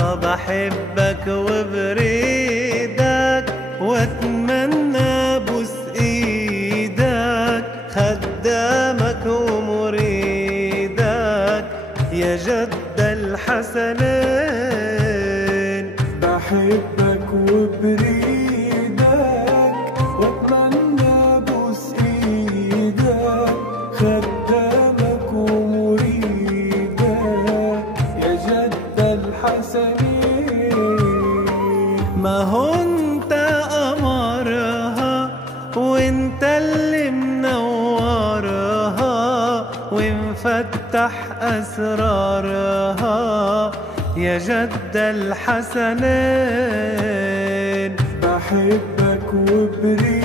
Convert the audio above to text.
بحبك وبريدك واتمنى بوس ايدك، خدامك ومريدك يا جد الحسنين. بحبك وبريدك واتمنى بوس ايدك، خدامك ومريدك يا جد الحسنين. ما هو انت قمرها وانت اللي منورها ومفتح اسرارها يا جد الحسنين. بحبك وبريدك